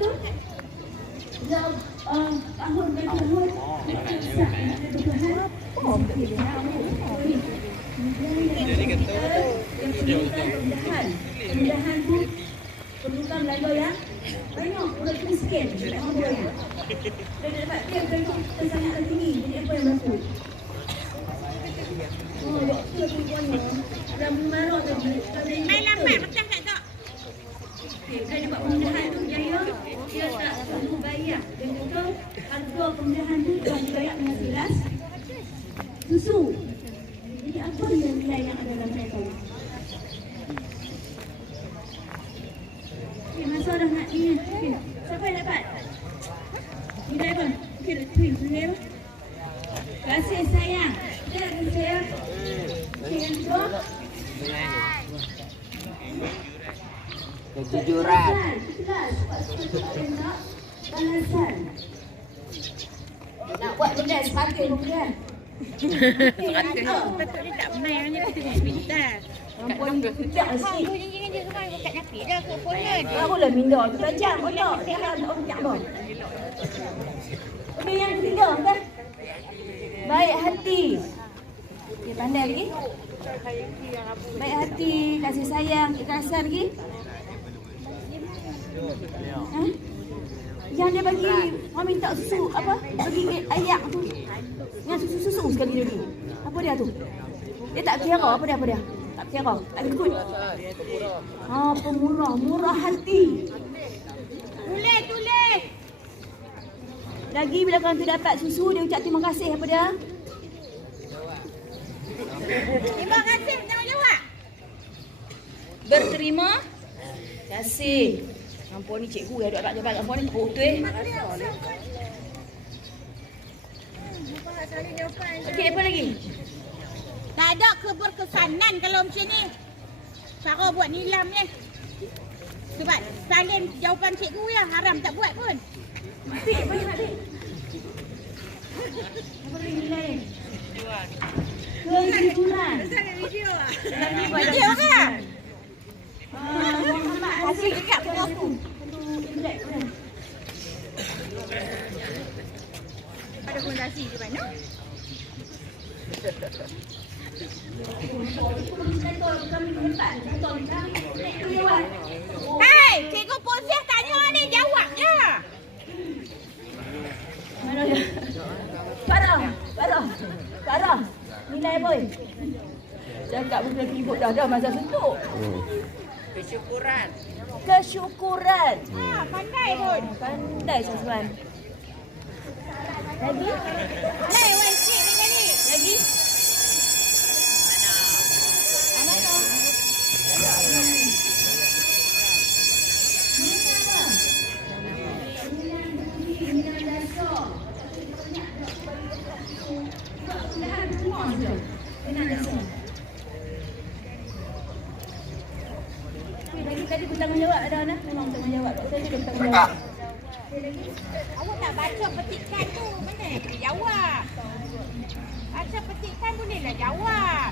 Jadi kata yang perlukan pemindahan. Pemindahan tu perlukan belanja ya. Banyak udah miskin. Tak mampu ya. Dan dapat dia belanja kita sangat tinggi. Jadi apa yang berlaku? Oh, doktor tu punya. Dalam marah tadi. Main lambat pecah tak tak? Okey, Saya buat Dia tak perlu bayar Dan juga harga pemindahan tu Telah dibayar dengan jelas Susu Jadi apa yang nilai yang ada dalam kereta Okey, masa dah nak ni Okey, siapa yang dapat? Nilai apa? Okey, dah nilai apa? Kasih sayang nak kasih sayang Okey, yang kedua Kejujuran. Nak buat benda sepatutnya kan? Tak main kita. Perempuan kejap dia kat dah. Kau lah minda tu tajam kau. Okey yang ketiga kan? Baik hati. Okey pandai lagi. Baik hati, kasih sayang, kekerasan lagi. Ha? Yang dia bagi, orang minta susu apa? Bagi ayak tu. Yang susu-susu sekali dulu. Apa dia tu? Dia tak kira apa dia apa dia? Tak kira. Tak ikut. Ha, pemurah, murah hati. Tulis tulis. Lagi bila kawan tu dapat susu, dia ucap terima kasih apa dia? Tanggungjawab. Berterima kasih. Ampun ni cikgu yang duduk kat jabat ampun ni betul eh. Okey, apa lagi? Tak ada keberkesanan kalau macam ni. Sarah buat nilam ni. Sebab salin jawapan cikgu ya haram tak buat pun. Dik, apa nak dik? Apa lagi nilai ni? Kejujuran. video ah. Video dalam Ada fondasi di mana? Hai, cikgu Posih tanya ni jawab je. Mana dia? Barang, barang, Cả Nilai boy. Cakap bukan keyboard dah mà masa sentuh. Hmm. Kesyukuran. Kesyukuran. Ha, pandai pun. Pandai Sasman. Lagi? Hei, tadi bertanggung jawab ada anak memang bertanggung jawab. Saya tidak bertanggung jawab. Awak nak baca petikan tu mana? Jawab. Baca petikan tu ni lah jawab.